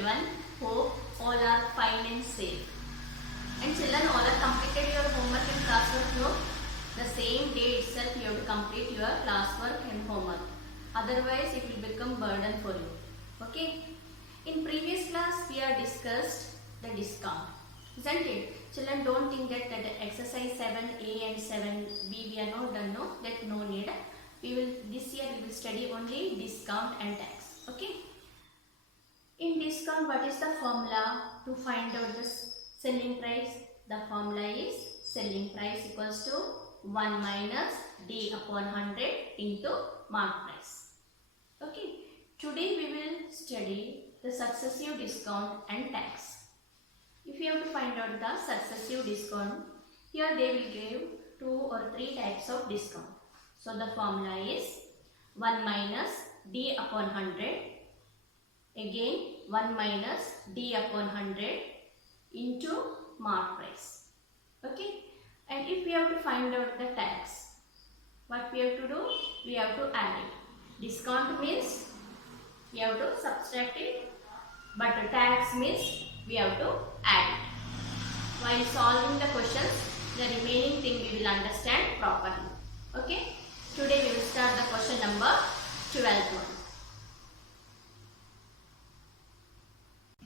everyone. Hope all are fine and safe. And children, all are completed your homework and classwork. No? The same day itself you have to complete your classwork and homework. Otherwise it will become burden for you. Okay? In previous class we have discussed the discount. Isn't it? Children, don't think that exercise 7a and 7b we are not done. No? That no need. This year we will study only discount and tax. Okay? In discount, what is the formula to find out the selling price? The formula is selling price equals to 1 minus D upon 100 into mark price. Okay? Today we will study the successive discount and tax. If you have to find out the successive discount, here they will give 2 or 3 types of discount. So the formula is 1 minus D upon 100. Again 1 minus D upon 100 into mark price. Okay. And if we have to find out the tax, what we have to do? We have to add it. Discount means we have to subtract it, but the tax means we have to add it. While solving the questions, the remaining thing we will understand properly. Okay. Today we will start the question number 12th one.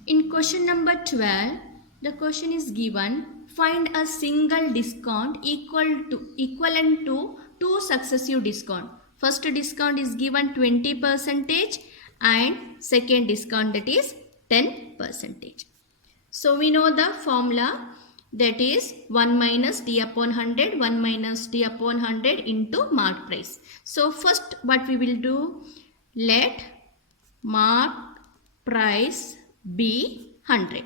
In question number 12, the question is given, find a single discount equivalent to 2 successive discount. First discount is given 20% and second discount, that is 10%. So we know the formula, that is 1 minus D upon 100, 1 minus D upon 100 into mark price. So first what we will do, let mark price be 100.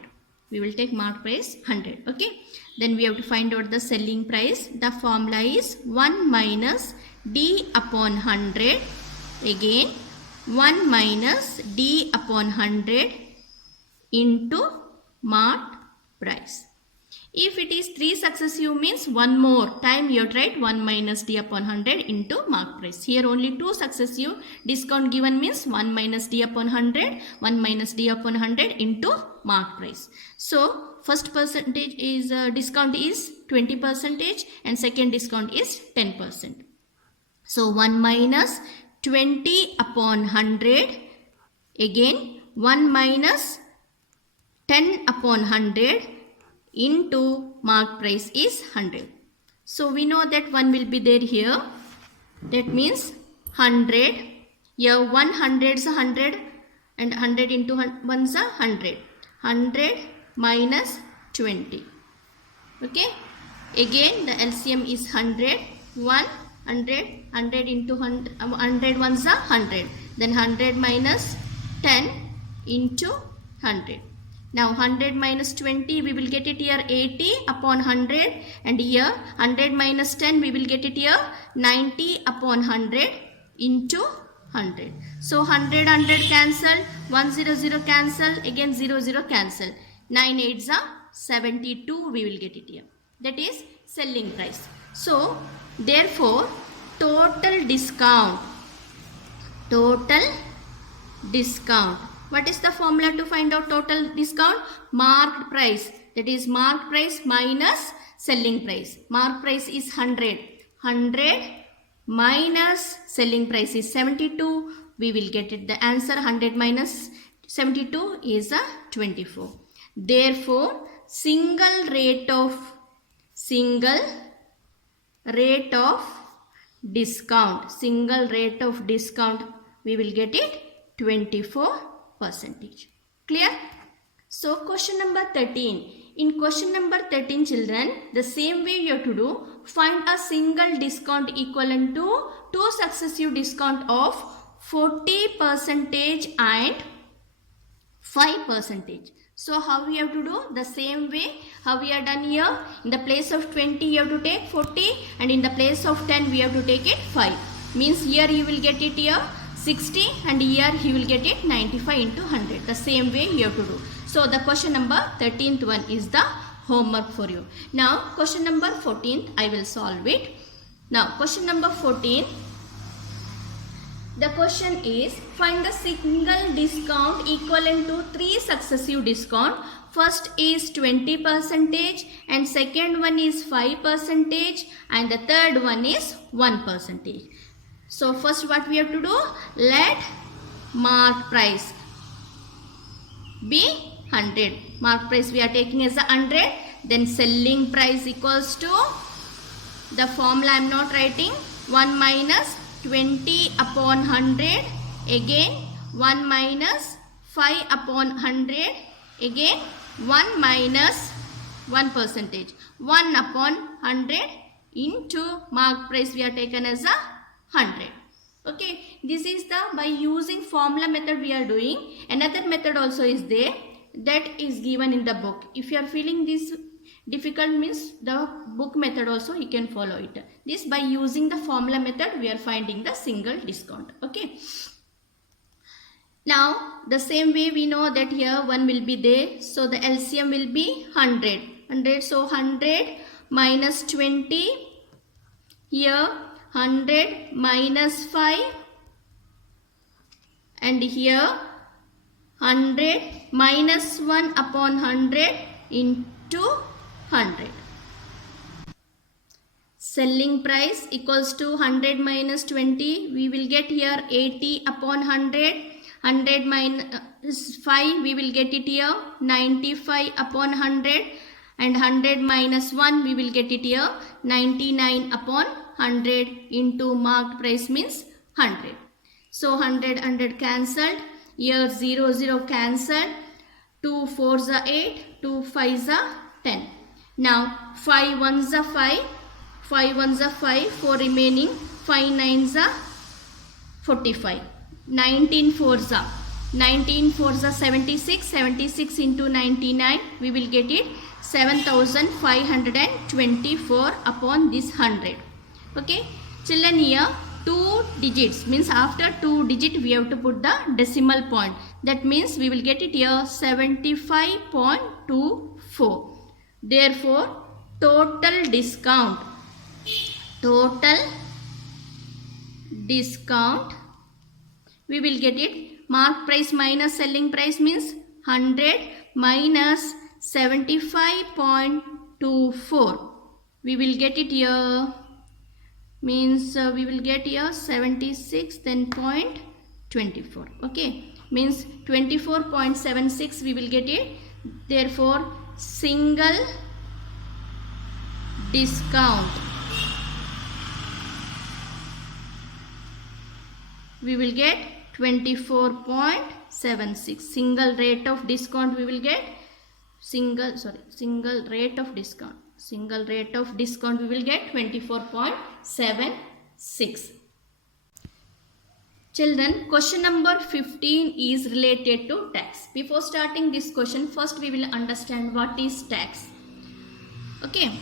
We will take mark price 100. Okay. Then we have to find out the selling price. The formula is 1 minus D upon 100. Again 1 minus D upon 100 into mark price. If it is 3 successive means one more time you have to write 1 minus D upon 100 into mark price. Here only 2 successive discount given means 1 minus D upon 100, 1 minus D upon 100 into mark price. So first percentage is discount is 20% and second discount is 10%. So 1 minus 20 upon 100, again 1 minus 10 upon 100 into mark price is 100. So we know that 1 will be there here. That means 100. Here 100 is 100 and 100 into 1 is 100. 100 minus 20. Okay. Again the LCM is 100. 100 into 100 ones are 100. Then 100 minus 10 into 100. Now 100 minus 20 we will get it here 80 upon 100, and here 100 minus 10 we will get it here 90 upon 100 into 100. So 100 cancel, 100 cancel, again 00 cancel. 9 8s are 72 we will get it here. That is selling price. So therefore total discount. What is the formula to find out total discount? Marked price. That is marked price minus selling price. Marked price is 100. 100 minus selling price is 72. We will get it. The answer 100 minus 72 is 24. Therefore, single rate of discount, we will get it 24%. Clear? So question number 13. In question number 13, children, the same way you have to do, find a single discount equivalent to 2 successive discount of 40% and 5%. So how we have to do? The same way how we are done here. In the place of 20 you have to take 40, and in the place of 10 we have to take it 5. Means here you will get it here 60, and here he will get it 95 into 100. The same way you have to do. So the question number 13th one is the homework for you. Now question number 14 I will solve it. Now question number 14. The question is, find the single discount equivalent to 3 successive discount. First is 20% and second one is 5% and the third one is 1%. So first what we have to do, let mark price be 100. Mark price we are taking as a 100. Then selling price equals to, the formula I am not writing, 1 minus 20 upon 100, again 1 minus 5 upon 100, again 1 minus 1%, 1 upon 100 into mark price we are taken as a 100. Okay, this is the by using formula method we are doing. Another method also is there, that is given in the book. If you are feeling this difficult, means the book method also you can follow it. This by using the formula method we are finding the single discount. Okay. Now the same way we know that here 1 will be there. So the LCM will be 100. So 100 minus 20. Here 100 minus 5. And here 100 minus 1 upon 100 into 100. Selling price equals to 100 minus 20. We will get here 80 upon 100. 100 minus 5. We will get it here 95 upon 100. And 100 minus 1. We will get it here 99 upon 100 into marked price means 100. So 100 cancelled. Here 0 cancelled. 2 4s are 8. 2 5s are 10. Now 5 1s are 5. 5 1s are 5. 4 remaining. 5 9s are 45. 19 4s are 76. 76 into 99. We will get it 7524 upon this 100. Okay. Children, here 2 digits means after 2 digit we have to put the decimal point. That means we will get it here 75.24. Therefore, total discount we will get it, mark price minus selling price means 100 minus 75.24. We will get it here means we will get here 76 then 0.24. Okay, means 24.76 we will get it. Therefore, single discount we will get 24.76. Single rate of discount we will get single rate of discount we will get 24.76. Children, question number 15 is related to tax. Before starting this question, first we will understand what is tax. Okay,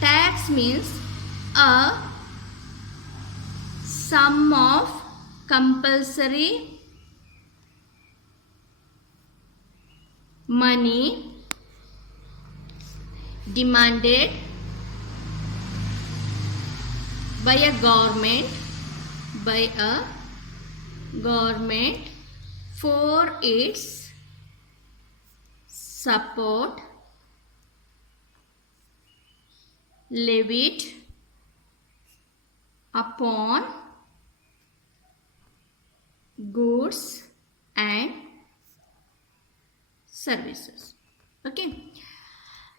tax means a sum of compulsory money demanded by a government for its support levied upon goods and services. Okay.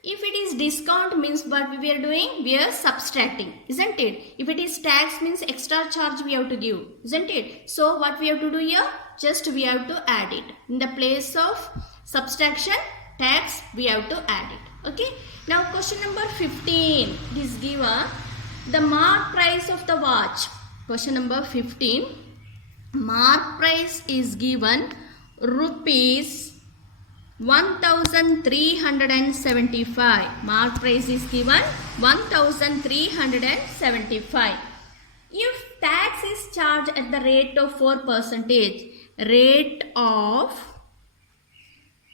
If it is discount means what we are doing? We are subtracting, isn't it? If it is tax means extra charge we have to give, isn't it? So what we have to do here? Just we have to add it. In the place of subtraction, tax, we have to add it. Okay. Now question number 15 is given the mark price of the watch. Question number 15. Mark price is given rupees 1375. Mark price is given 1375. If tax is charged at the rate of 4%, rate of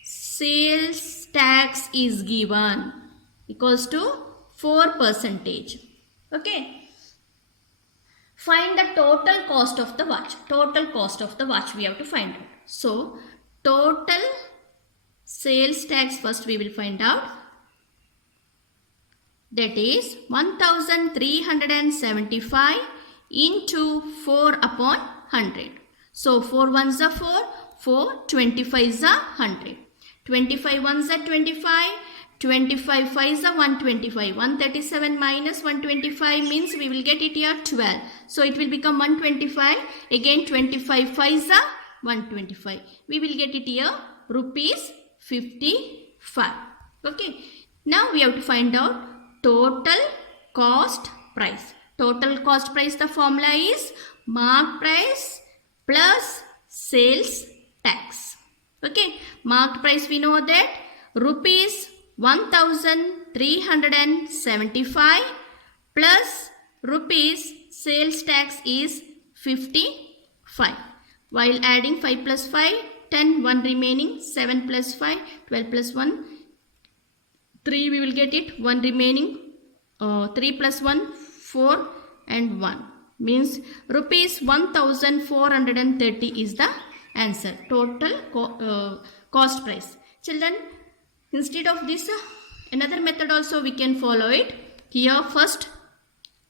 sales tax is given equals to 4%. Okay. Find the total cost of the watch. Total cost of the watch we have to find out. So total sales tax first we will find out. That is 1375 into 4 upon 100. So 4 ones are 4, 4, 25 are 100. 25 ones are 25, 25 fives are 125. 137 minus 125 means we will get it here 12. So it will become 125. Again 25 fives are 125. We will get it here rupees 55. Okay. Now we have to find out total cost price. Total cost price, the formula is marked price plus sales tax. Okay. Marked price we know that rupees 1375 plus rupees sales tax is 55. While adding 5 plus 5, 10, 1 remaining, 7 plus 5, 12 plus 1, 3 we will get it, 1 remaining, 3 plus 1, 4 and 1 means rupees 1430 is the answer. Total cost price. Children, instead of this, another method also we can follow it. Here first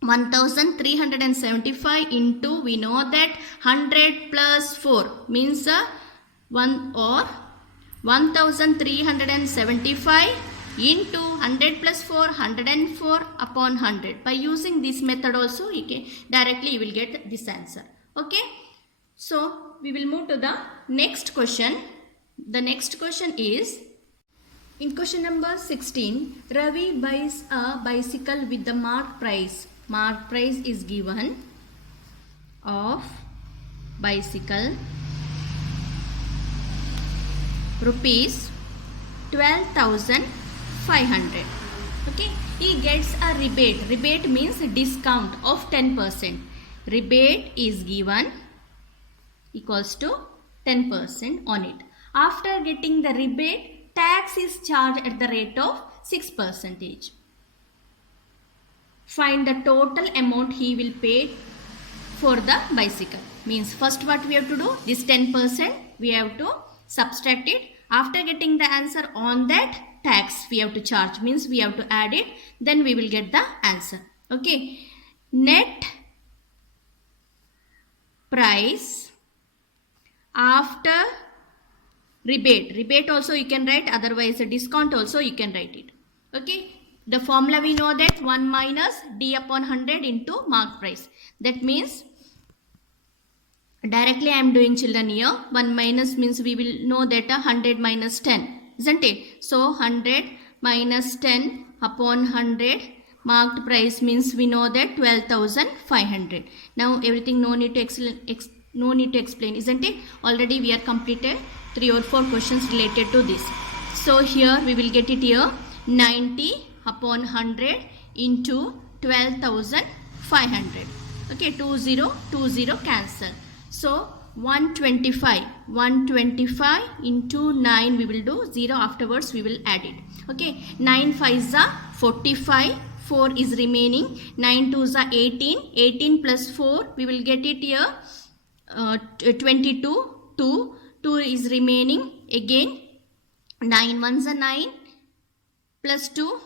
1375 into, we know that 100 plus 4 means 1 or 1375 into 100 plus 4, 104 upon 100. By using this method also you can directly you will get this answer. Okay. So we will move to the next question. The next question is, in question number 16, Ravi buys a bicycle with the marked price. Marked price is given of bicycle rupees 12,500. Okay, he gets a rebate. Rebate means discount of 10%. Rebate is given equals to 10% on it. After getting the rebate, tax is charged at the rate of 6%. Find the total amount he will pay for the bicycle. Means first what we have to do, this 10% we have to subtract it. After getting the answer on that, tax we have to charge, means we have to add it, then we will get the answer. Okay. Net price after rebate. Rebate also you can write, otherwise a discount also you can write it. Okay. The formula we know that 1 minus D upon 100 into mark price. That means directly I am doing, children, here 1 minus means we will know that 100 minus 10, isn't it? So 100 minus 10 upon 100, marked price means we know that 12,500. Now everything no need to explain, isn't it? Already we are completed 3 or 4 questions related to this. So here we will get it here 90 upon 100 into 12,500. Okay, 20 cancel. So 125 into 9 we will do, 0 afterwards we will add it. Okay, 9 5s are 45, 4 is remaining, 9 2s are 18, 18 plus 4 we will get it here 22, 2 is remaining, again 9 1s are 9 plus 2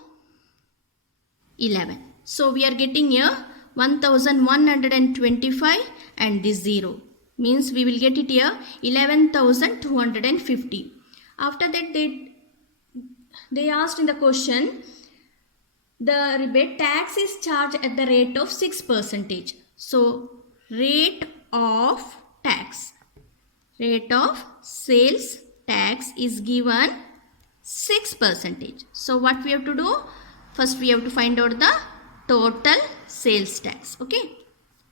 11. So we are getting here 1125 and this 0 means we will get it here 11,250. After that they asked in the question, the rebate tax is charged at the rate of 6%. So rate of tax, rate of sales tax is given 6%. So what we have to do? First we have to find out the total sales tax. Okay,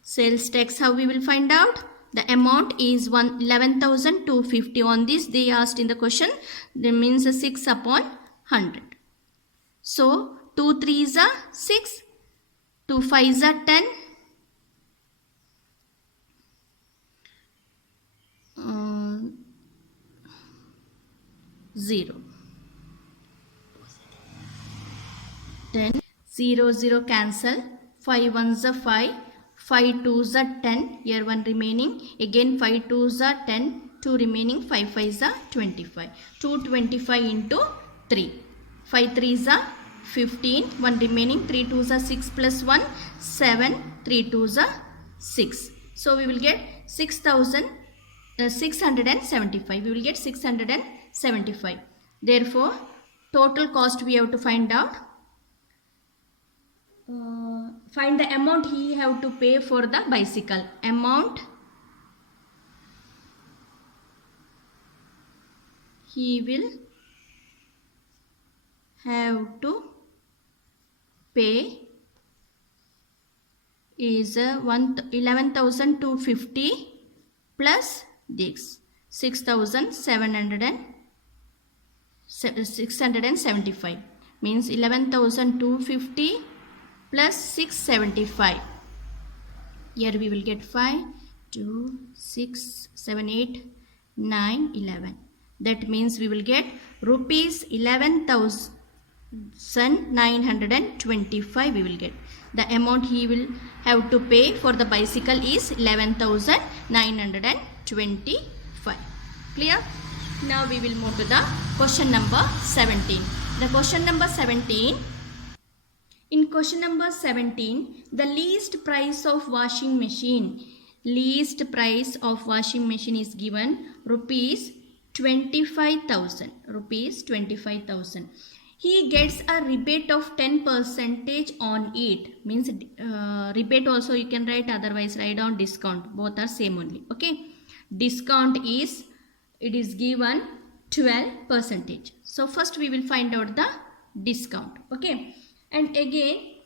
sales tax, how we will find out? The amount is 11,250. On this they asked in the question, that means 6 upon 100. So 2 3s are 6, 2 5s are 10, 0. Then 0 0 cancel, 5 1s are 5, 5 2s are 10. Here 1 remaining. Again 5 2s are 10. 2 remaining. 5 5s are 25. 225 into 3. 5 3s are 15. 1 remaining. 3 2s are 6 plus 1. 7. 3 2s are 6. So we will get 675. We will get 675. Therefore, total cost we have to find out. Find the amount he have to pay for the bicycle. Amount he will have to pay is 11,250 plus this 675 means 11,250 plus 675. Here we will get 5 2 6 7 8 9 11. That means we will get rupees 11,925. We will get the amount he will have to pay for the bicycle is 11,925. Clear? Now we will move to the question number 17. The question number 17. In question number 17, the least price of washing machine. Least price of washing machine is given rupees 25,000. Rupees 25,000. He gets a rebate of 10% on it. Means rebate also you can write, otherwise write down discount. Both are same only. Okay. Discount is, it is given 12%. So first we will find out the discount. Okay. And again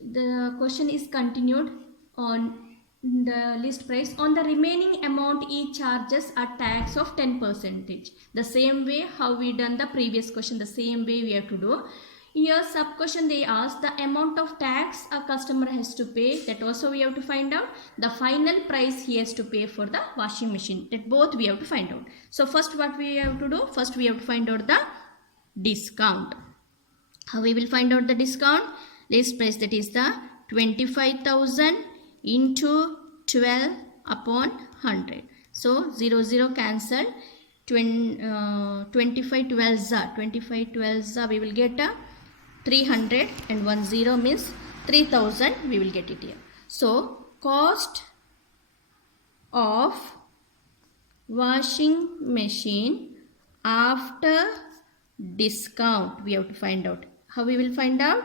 the question is continued on the list price. On the remaining amount he charges a tax of 10%. The same way how we done the previous question, the same way we have to do. Here sub question they ask the amount of tax a customer has to pay. That also we have to find out. The final price he has to pay for the washing machine. That both we have to find out. So first what we have to do? First we have to find out the discount. How we will find out the discount? List price, that is the 25,000 into 12 upon 100. So 0 0 cancel. 25 12s are 25 12s are, we will get a 300 and 1 0 means 3,000. We will get it here. So cost of washing machine after discount we have to find out. How we will find out?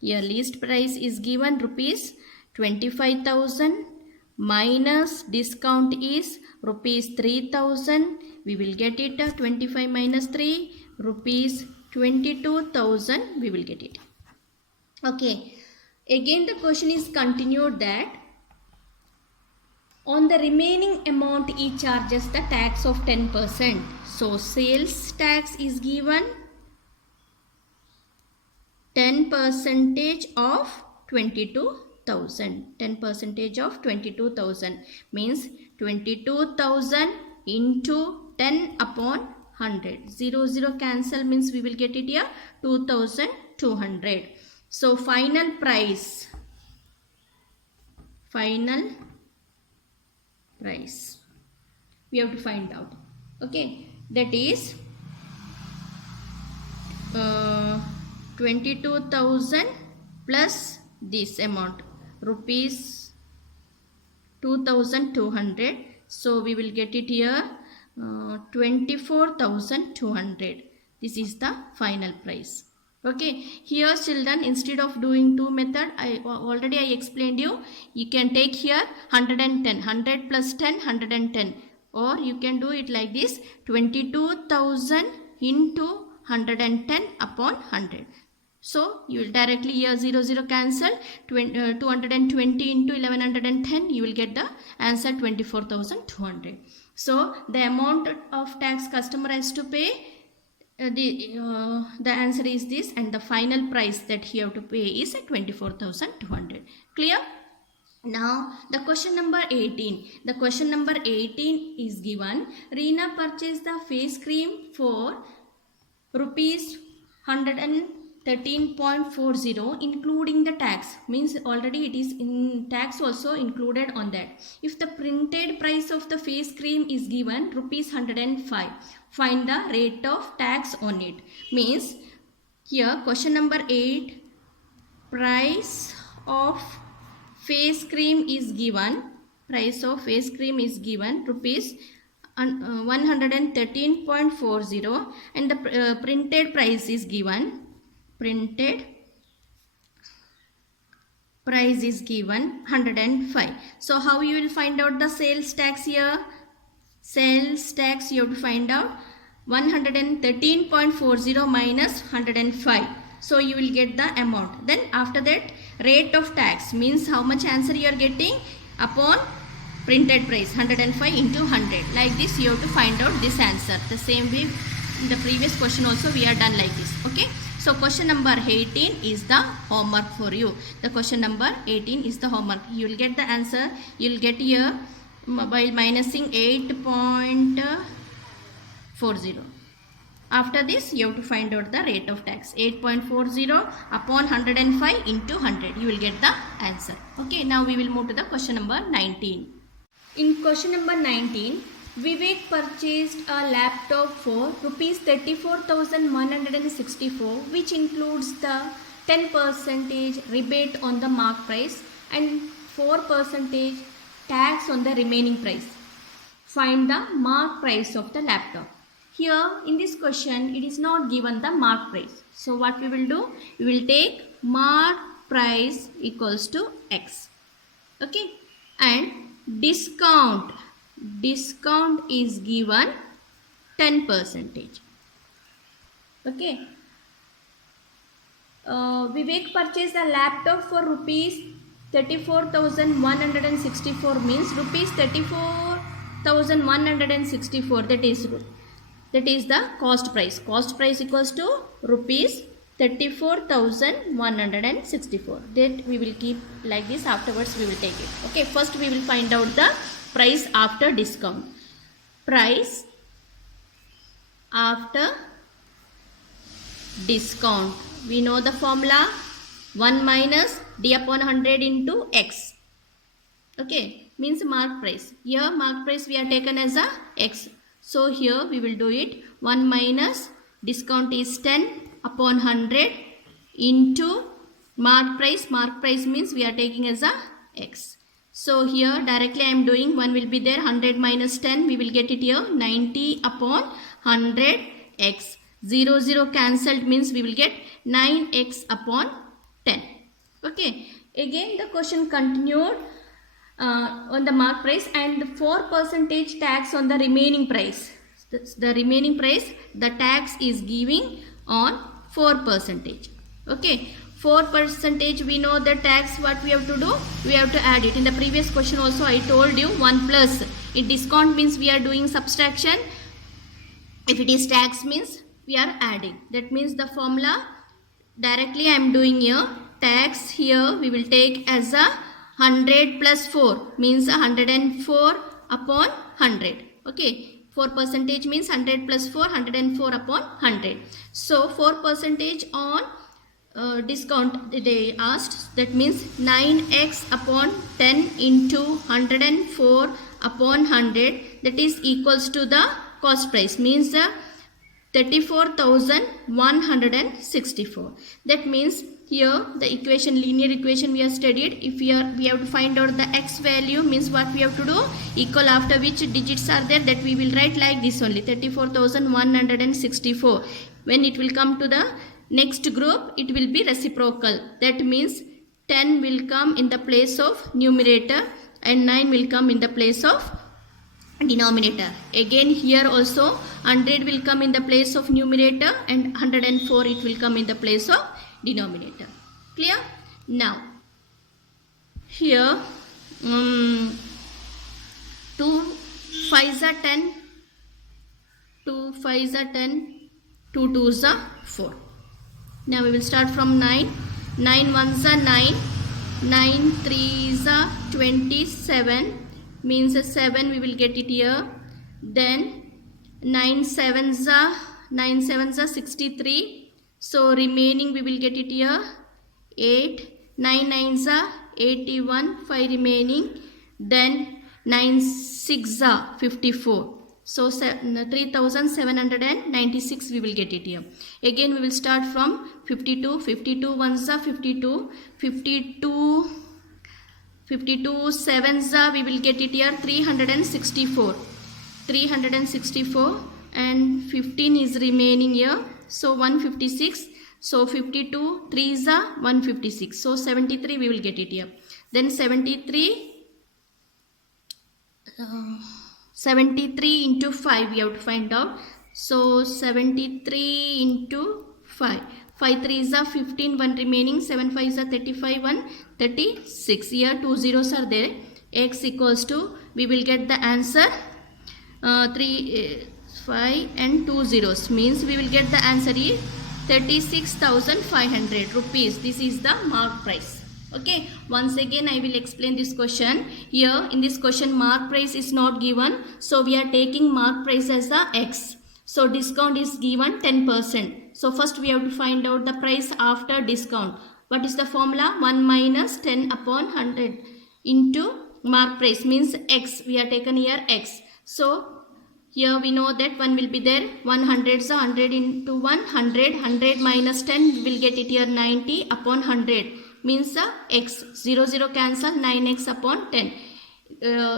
Here list price is given rupees 25,000 minus discount is rupees 3,000. We will get it 25 minus 3 rupees 22,000. We will get it. Okay. Again the question is continued that on the remaining amount he charges the tax of 10%. So sales tax is given 10% of 22,000. 10% of 22,000 means 22,000 into 10 upon 100. 0 0 cancel means we will get it here 2,200. So final price we have to find out. Okay, that is 22,000 plus this amount rupees 2,200. So we will get it here 24,200. This is the final price. Okay, here children, instead of doing two method, I explained you can take here 110, 100 plus 10, 110, or you can do it like this 22,000 into 110 upon 100. So you will directly here 0 0 cancel, 220 into 1110, you will get the answer 24,200. So the amount of tax customer has to pay, the answer is this, and the final price that he have to pay is 24,200. Clear? Now the question number 18. The question number 18 is given. Reena purchased the face cream for rupees 100 13.40 including the tax, means already it is in tax also included on that. If the printed price of the face cream is given rupees 105, find the rate of tax on it. Means here question number 8, price of face cream is given, price of face cream is given rupees 113.40 and the printed price is given, printed price is given 105. So how you will find out the sales tax here? Sales tax you have to find out 113.40 minus 105. So you will get the amount. Then after that, rate of tax means how much answer you are getting upon printed price, 105 into 100. Like this you have to find out this answer. The same way in the previous question also we are done like this. Okay. So question number 18 is the homework for you. The question number 18 is the homework. You will get the answer. You will get here by minusing 8.40. After this you have to find out the rate of tax. 8.40 upon 105 into 100. You will get the answer. Okay. Now we will move to the question number 19. In question number 19, Vivek purchased a laptop for rupees 34,164, which includes the 10% rebate on the mark price and 4% tax on the remaining price. Find the mark price of the laptop. Here in this question, it is not given the mark price. So what we will do? We will take mark price equals to X. Okay. And discount is given 10%. Okay. Vivek purchased a laptop for rupees 34,164, means rupees 34,164, that is the cost price. Cost price equals to rupees 34,164. That we will keep like this. Afterwards we will take it. Okay. First we will find out the price after discount. Price after discount. We know the formula, 1 minus D upon 100 into X. Okay. Means mark price. Here mark price we are taken as a X. So here we will do it. 1 minus discount is 10 upon 100 into mark price. Mark price means we are taking as a X. So here directly I am doing, 1 will be there, 100 minus 10, we will get it here, 90 upon 100 X. 0, 0 cancelled means we will get 9X upon 10. Okay. Again the question continued on the mark price and 4% tax on the remaining price. The remaining price, the tax is giving on 4%. Okay. 4% we know the tax. What we have to do? We have to add it. In the previous question also I told you 1 plus. In discount means we are doing subtraction. If it is tax means we are adding. That means the formula directly I am doing here. Tax here we will take as a 100 plus 4 means 104 upon 100. Okay. 4% means 100 plus 4, 104 upon 100. So 4% on discount they asked, that means 9x upon 10 into 104 upon 100, that is equals to the cost price, means the 34,164. That means here the equation, linear equation we have studied. If we have to find out the x value, means what we have to do, equal after which digits are there, that we will write like this only, 34,164. When it will come to the next group, it will be reciprocal. That means 10 will come in the place of numerator and 9 will come in the place of denominator. Again here also 100 will come in the place of numerator and 104 it will come in the place of denominator. Clear? Now here 2 5s are 10, 2 5s are 10, 2 2s are 4. Now we will start from 9. 9 1s are 9, 9 3s are 27, means 7 we will get it here. Then 9 7s are 63, So remaining we will get it here 8, 9 9s are 81, 5 remaining, then 9 6 are 54. So 3796 we will get it here. Again we will start from 52, 52 ones are 52, 52 sevens are we will get it here 364, 364 and 15 is remaining here, so 156. So 52 3s are 156, so 73 we will get it here. Then 73 into 5 we have to find out. So 73 into 5, 5 3s are 15, 1 remaining, 7 5s are 35, 1 36. Here 2 zeros are there. X equals to, we will get the answer 3 5 and 2 zeros, means we will get the answer is 36,500 rupees. This is the mark price. Okay, once again I will explain this question. Here in this question mark price is not given, so we are taking mark price as the X. So discount is given 10%. So first we have to find out the price after discount. What is the formula? 1 minus 10 upon 100 into mark price, means X. We are taken here X. So here we know that 1 will be there. 100 is 100 into 100. 100 minus 10 will get it here 90 upon 100. Means X. 0 0 cancel, 9x upon 10.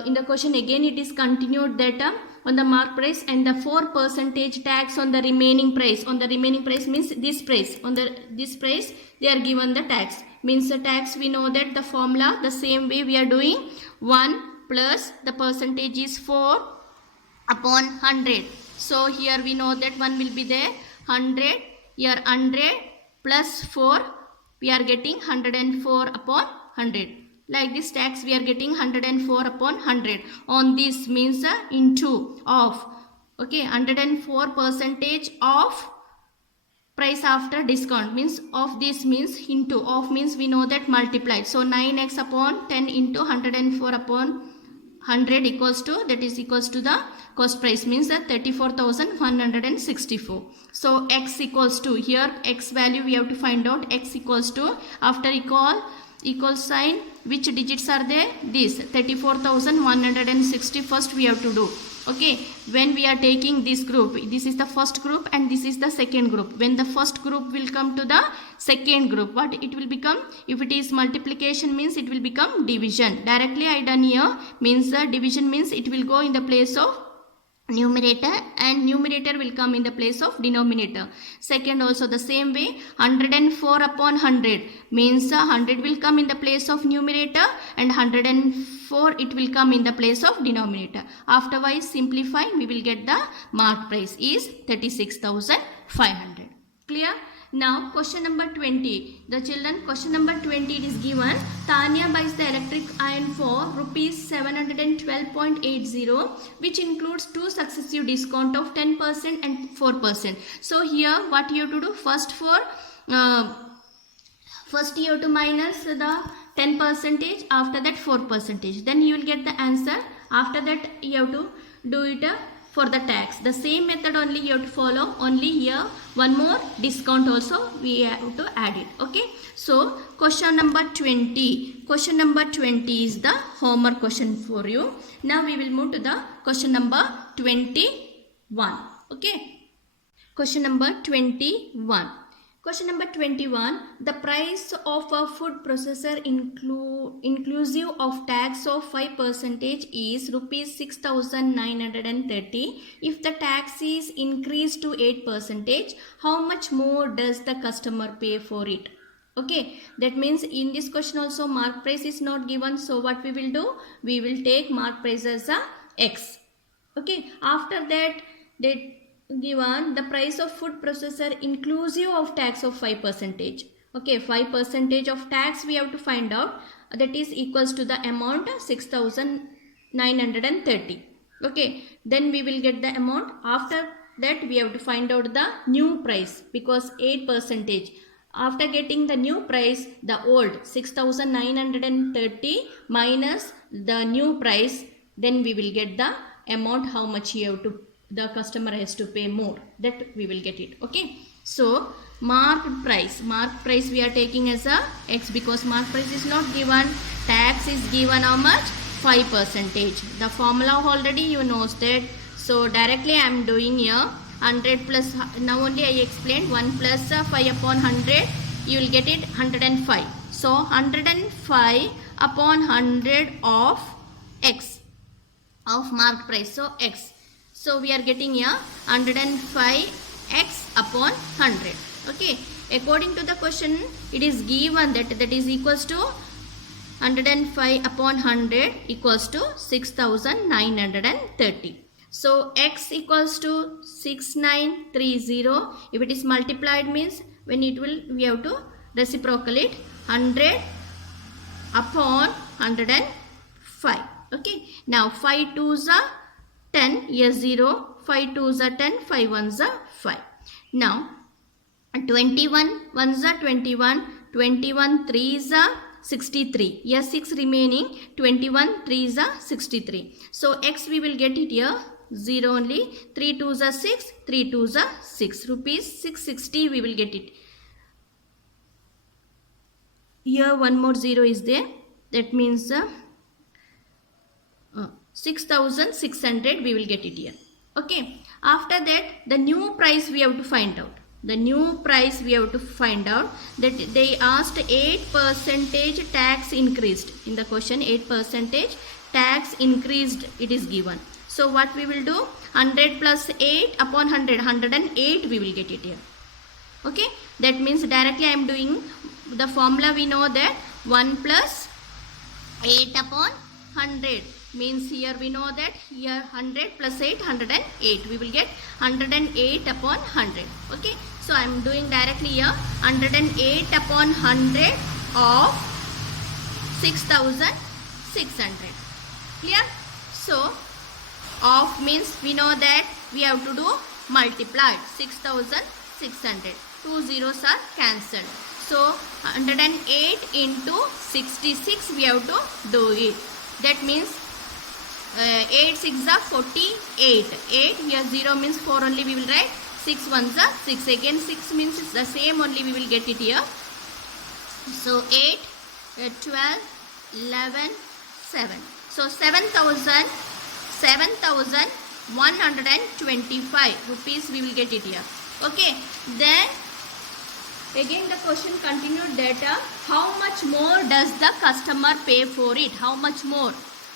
In the question again it is continued that on the mark price and the 4% tax on the remaining price. On the remaining price means this price. On this price they are given the tax. Means the tax, we know that the formula the same way we are doing. 1 plus the percentage is 4 upon 100. So here we know that 1 will be there 100. Here 100 plus 4 we are getting 104 upon 100. Like this tax we are getting 104 upon 100. On this means into of. Okay, 104% of price after discount, means of this means into, of means we know that multiplied. So 9x upon 10 into 104 upon 100 equals to, that is equals to the cost price, means that 34,164. So x equals to, here x value we have to find out. X equals to, after equal sign, which digits are there? This 34,160 first we have to do. Okay, when we are taking this group, this is the first group and this is the second group. When the first group will come to the second group, what it will become? If it is multiplication means it will become division. Directly I done here, means division means it will go in the place of numerator and numerator will come in the place of denominator. Second also the same way, 104 upon 100 means 100 will come in the place of numerator and 104 it will come in the place of denominator. Afterwards simplify, we will get the mark price is 36,500. Clear? Now question number 20. The children, question number 20 it is given. Tanya buys the electric iron for rupees 712.80, which includes two successive discount of 10% and 4%. So here what you have to do? First you have to minus the 10%, after that 4%. Then you will get the answer. After that you have to do it for the tax. The same method only you have to follow. Only here one more discount also we have to add it. Okay. So question number 20. Question number 20 is the homework question for you. Now we will move to the question number 21. Okay. Question number 21. Question number 21. The price of a food processor inclusive of tax of 5% is rupees 6,930. If the tax is increased to 8%, how much more does the customer pay for it? Okay, that means in this question also mark price is not given. So what we will do? We will take mark price as a X. Okay, after that they given the price of food processor inclusive of tax of 5%. Okay, 5% of tax we have to find out. That is equals to the amount 6,930. Okay, then we will get the amount. After that we have to find out the new price, because 8%. After getting the new price, the old 6,930 minus the new price, then we will get the amount how much you have to the customer has to pay more, that we will get it. Okay, so marked price we are taking as a x because marked price is not given. Tax is given how much? 5%. The formula already you knows that, so directly I am doing here 100 plus, now only I explained 1 plus 5 upon 100, you will get it 105. So 105 upon 100 of x, of marked price, so x. So we are getting here 105 x upon 100. Okay, according to the question it is given that is equals to 105 upon 100 equals to 6930. So x equals to 6930. If it is multiplied means when it will, we have to reciprocal it 100 upon 105. Okay, now 5 2s are 10, yes 0, 5 2s are 10, 5 1s are 5. Now 21 1s are 21, 21 3s are 63, yes 6 remaining, 21 3s are 63. So x we will get it here 0 only, 3 2s are 6, 3 2s are 6, rupees 660 we will get it. Here one more 0 is there, that means 6600 we will get it here. Okay, after that the new price we have to find out. The new price we have to find out, that they asked 8% tax increased. In the question 8% tax increased it is given. So what we will do? 100 plus 8 upon 100, 108 we will get it here. Okay, that means directly I am doing the formula. We know that 1 plus 8 upon 100 means here we know that here 100 plus 8 108, we will get 108 upon 100. Okay, so I am doing directly here 108 upon 100 of 6600. Clear? So of means we know that we have to do multiplied 6600, 2 zeros are cancelled. So 108 into 66 we have to do it. That means 8 6 are 48. 8 here 0 means 4 only we will write. 6 1s are 6. Again 6 means it's the same only we will get it here. So 8, 12, 11, 7. So 7,125 rupees we will get it here. Okay. Then again the question continued that how much more does the customer pay for it? How much more?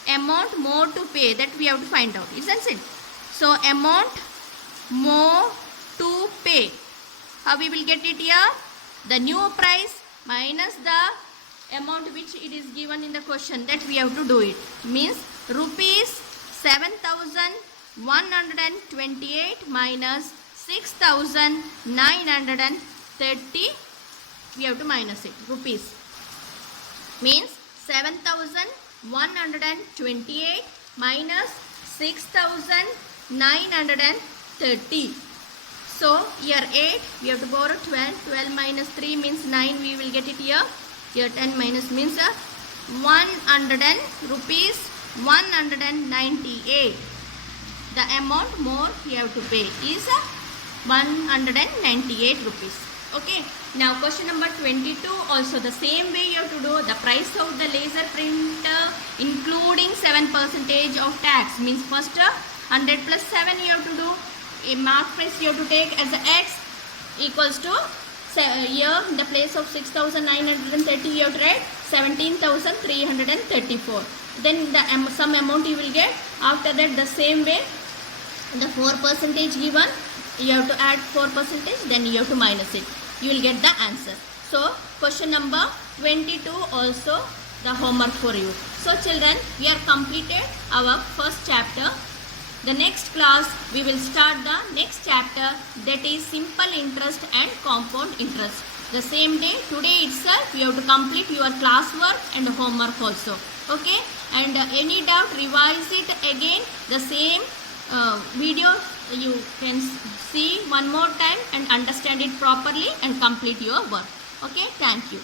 Amount more to pay, that we have to find out, isn't it? So amount more to pay, how we will get it here? The new price minus the amount which it is given in the question, that we have to do it. Means rupees 7,128 minus 6,930, we have to minus it. Rupees means 7,128 minus 6,930. So here 8 we have to borrow 12. 12 minus 3 means 9, we will get it here. Here 10 minus means 100 rupees 198. The amount more you have to pay is 198 rupees. Okay. Now question number 22, also the same way you have to do the price of the laser printer including 7% of tax. Means first 100 plus 7 you have to do. A mark price you have to take as x equals to, here in the place of 6,930 you have to write 17,334. Then the some amount you will get. After that the same way the 4% given, you have to add 4%, then you have to minus it. You will get the answer. So question number 22 also the homework for you. So children, we are completed our first chapter. The next class we will start the next chapter, that is simple interest and compound interest. The same day, today itself you have to complete your classwork and homework also. Okay, and any doubt, revise it again. The same video you can see one more time and understand it properly and complete your work. Okay, thank you.